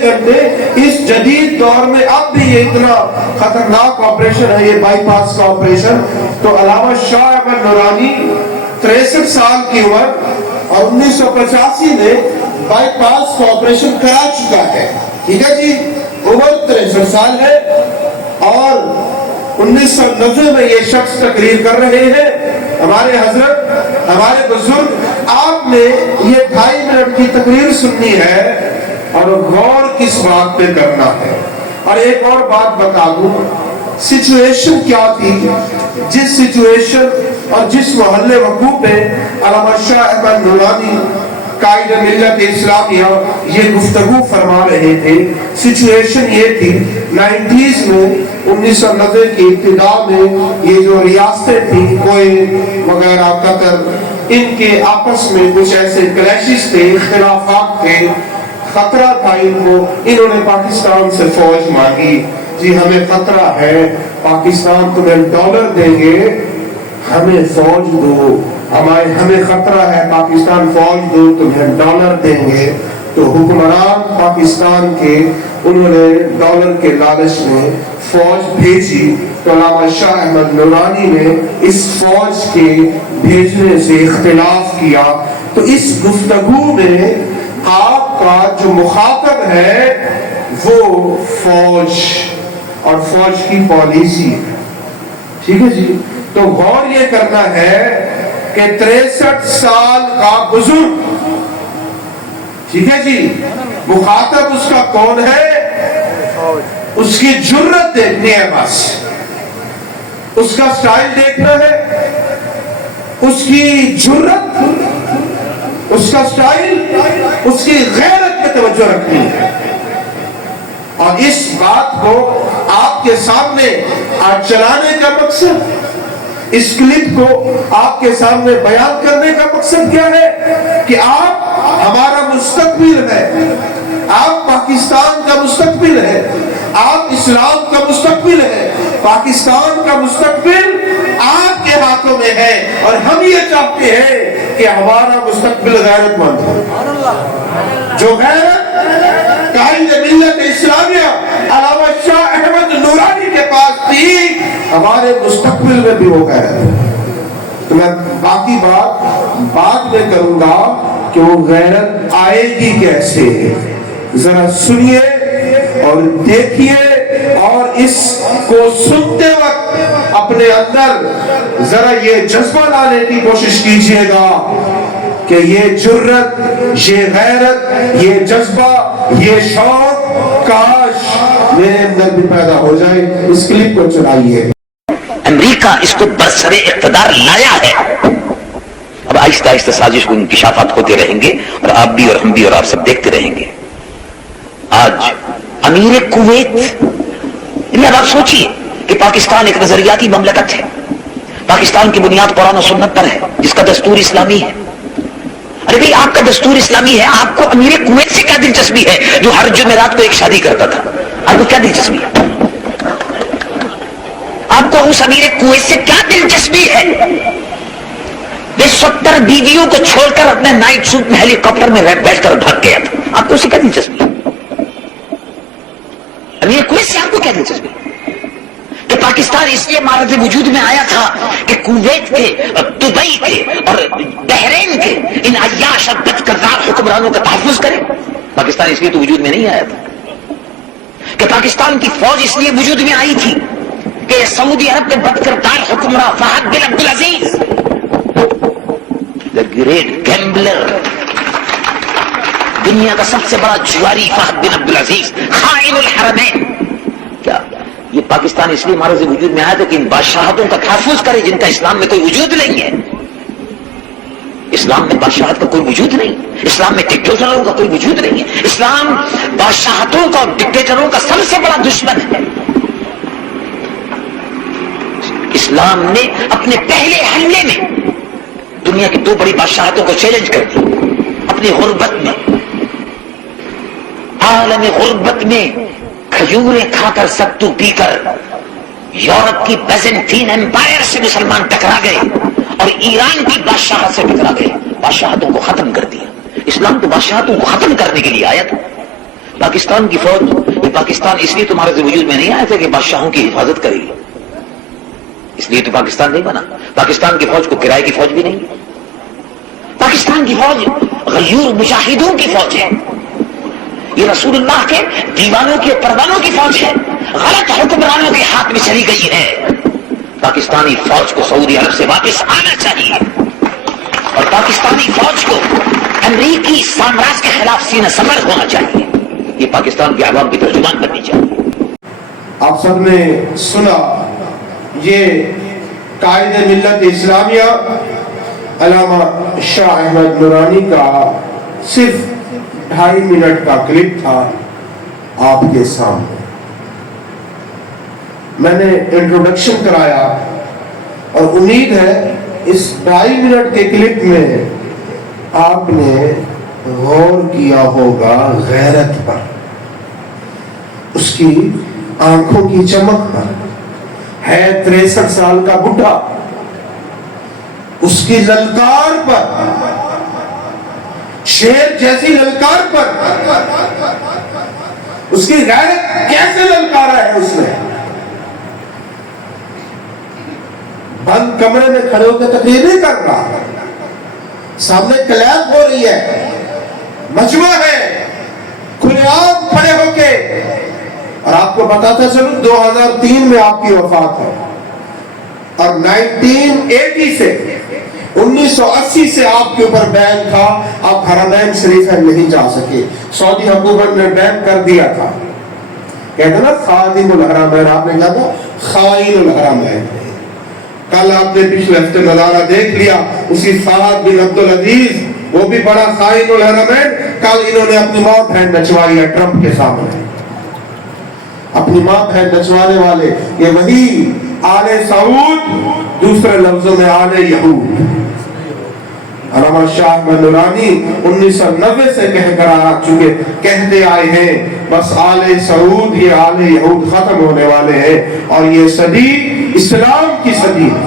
کرتے اس جدید دور میں اب بھی یہ اتنا خطرناک آپریشن ہے یہ بائی پاس کا آپریشن. تو علامہ شاہ احمد نورانی 63 سال کی عمر اور 1985 میں بائی پاس کا آپریشن کرا چکا ہے. ٹھیک ہے جی, عمر 63 سال ہے اور 1990 میں یہ شخص تقریر کر رہے ہیں. ہمارے حضرت, ہمارے بزرگ, آپ نے یہ 2.5 منٹ کی تقریر سننی ہے اور غور کس بات پہ کرنا ہے. اور ایک اور بات بتا دوں, سچویشن کیا تھی, جس سچویشن اور جس محلے وقوع پہ علامہ شاہ احمد نورانی قائد ملت اسلامیہ یہ گفتگو فرما رہے تھے. سچویشن یہ تھی 90s میں, 1990 کی ابتدا میں یہ جو ریاستیں تھیں کویت وغیرہ, قطر, ان کے آپس میں کچھ ایسے کلیشز تھے, اختلافات تھے, خطرہ تھا ان کو. انہوں نے پاکستان سے فوج مانگی, جی ہمیں خطرہ ہے, پاکستان تمہیں ڈالر دیں گے, ہمیں فوج دو, ہمیں خطرہ ہے, پاکستان فوج دو, تمہیں ڈالر دیں گے. تو حکمران پاکستان کے انہوں نے ڈالر کے لالچ میں فوج بھیجی. تو علامہ شاہ احمد نورانی نے اس فوج کے بھیجنے سے اختلاف کیا. تو اس گفتگو میں آپ کا جو مخاطب ہے وہ فوج اور فوج کی پالیسی. ٹھیک ہے جی, تو غور یہ کرنا ہے کہ 63 سال کا بزرگ, ٹھیک ہے جی, مخاطب اس کا کون ہے؟ اس کی جرت دیکھنی ہے, بس اس کا سٹائل دیکھنا ہے, اس کی جرت, اس کا سٹائل, اس کی غیرت پہ توجہ رکھنی ہے. اور اس بات کو آپ کے سامنے آج چلانے کا مقصد, اس کلپ کو آپ کے سامنے بیان کرنے کا مقصد کیا ہے کہ آپ ہمارا مستقبل ہے, آپ پاکستان کا مستقبل ہے, آپ اسلام کا مستقبل ہے, پاکستان کا مستقبل آپ کے ہاتھوں میں ہے. اور ہم یہ چاہتے ہیں کہ ہمارا مستقبل غیرت مند ہو. جو غیرت قائد ملت اسلامیہ علامہ شاہ احمد نورانی کے پاس تھی, ہمارے مستقبل میں بھی وہ غیرت ہے. تو میں باقی بات بعد میں کروں گا کہ وہ غیرت آئے گی کیسے. ذرا سنیے اور دیکھیے, اور اس کو سنتے وقت اپنے اندر ذرا یہ جذبہ لانے کی کوشش کیجئے گا کہ یہ جرت, یہ غیرت, یہ جذبہ, یہ شوق کاش میرے اندر بھی پیدا ہو جائے. اس کلپ کو چلائیے. امریکہ اس کو برسر اقتدار لایا ہے. اب آہستہ آہستہ سازش کو انکشافات ہوتے رہیں گے اور آپ بھی اور ہم بھی اور آپ سب دیکھتے رہیں گے. آج امیر کویت, آپ سوچیے کہ پاکستان ایک نظریاتی مملکت ہے, پاکستان کی بنیاد قرآن و سنت پر ہے, جس کا دستور اسلامی ہے. ارے بھئی آپ کا دستور اسلامی ہے, آپ کو امیر کویت سے کیا دلچسپی ہے جو ہر جمعرات کو ایک شادی کرتا تھا؟ آپ کو کیا دلچسپی ہے؟ آپ کو اس امیر کویت سے کیا دلچسپی ہے؟ 70 بیویوں کو چھوڑ کر اپنے نائٹ سوٹ میں ہیلی کاپٹر میں بیٹھ کر بھاگ گیا تھا. آپ کو اسے کیا دلچسپی ہے؟ امیر کویت سے آپ کو کیا دلچسپی ہے؟ کہ پاکستان اس لیے معرض وجود میں آیا تھا کہ کویت کے, دبئی کے اور بحرین کے ان عیاش اور بدکردار حکمرانوں کا تحفظ کرے. پاکستان اس لیے تو وجود میں نہیں آیا تھا کہ پاکستان کی فوج اس لیے وجود میں آئی تھی کہ سعودی عرب کے بدکردار حکمراں فہد بن عبد العزیز, the great gambler, دنیا کا سب سے بڑا جواری فہد بن عبد العزیز, خائن الحرمین, کیا یہ پاکستان اس لیے معرض وجود میں آیا تھا کہ ان بادشاہتوں کا تحفظ کرے جن کا اسلام میں کوئی وجود نہیں ہے. اسلام میں بادشاہت کا کوئی وجود نہیں, اسلام میں ڈکٹیٹروں کا کوئی وجود نہیں ہے. اسلام بادشاہتوں کا اور ڈکٹیٹروں کا سب سے بڑا دشمن ہے. اسلام نے اپنے پہلے حملے میں دنیا کی 2 بڑی بادشاہتوں کو چیلنج کر دی. اپنی غربت میں, عالم غربت میں کھجوریں کھا کر ستو پی کر یورپ کی بیزنٹین امپائر سے مسلمان ٹکرا گئے اور ایران کی بادشاہت سے ٹکرا گئے. بادشاہتوں کو ختم کر دیا. اسلام تو بادشاہتوں کو ختم کرنے کے لیے آیا تھا. پاکستان کی فوج، یہ پاکستان اس لیے تمہارے سے وجود میں نہیں آیا تھا کہ بادشاہوں کی حفاظت کرے گی، اس لیے تو پاکستان نہیں بنا۔ پاکستان کی فوج کو کرائے کی فوج بھی نہیں، پاکستان کی فوج غیور مجاہدوں کی فوج ہے، یہ رسول اللہ کے دیوانوں کے پروانوں کی فوج ہے، غلط حکمرانوں کے ہاتھ میں چلی گئی ہے۔ پاکستانی فوج کو سعودی عرب سے واپس آنا چاہیے، اور پاکستانی فوج کو امریکی سامراج کے خلاف سینہ سپر ہونا چاہیے، یہ پاکستان کے عوام کی ترجمان بننی چاہیے۔ آپ سب نے سنا، یہ قائد ملت اسلامیہ علامہ شاہ احمد نورانی کا صرف 2.5 منٹ کا کلپ تھا آپ کے سامنے۔ میں نے انٹروڈکشن کرایا اور امید ہے اس 2.5 منٹ کے کلپ میں آپ نے غور کیا ہوگا غیرت پر، اس کی آنکھوں کی چمک پر، ہے 63 سال کا بڈھا، اس کی للکار پر، شیر جیسی للکار پر، اس کی غیرت کیسے للکارا ہے اس نے۔ بند کمرے میں کھڑے ہو کے تقریر نہیں کر رہا، سامنے کلیپ ہو رہی ہے، مجمع ہے، کھلے عام کھڑے ہو کے، اور آپ کو بتاتا چلوں 2003 میں آپ کی وفات ہے، اور 1980 سے آپ کے اوپر بین تھا، آپ حرمین شریفین نہیں جا سکے، سعودی حکومت نے بین کر دیا تھا، کہتے نا خادم الحرمین، آپ نے کہا تھا خائن الحرمین۔ کل آپ نے پچھلے ہفتے نظارہ دیکھ لیا، اسی فہد بن عبدالعزیز، وہ بھی بڑا خائن الحرمین، کل انہوں نے اپنی ماں بہن نچوائی ہے ٹرمپ کے سامنے، اپنی ماں بہن نچوانے والے یہ وہی آل سعود، دوسرے لفظوں میں آل یہود۔ علامہ شاہ احمد نورانی 1990 سے کہہ کر آ چکے، کہتے آئے ہیں بس آل سعود، یہ آل یہود ختم ہونے والے ہیں، اور یہ صدی اسلام کی صدی ہے۔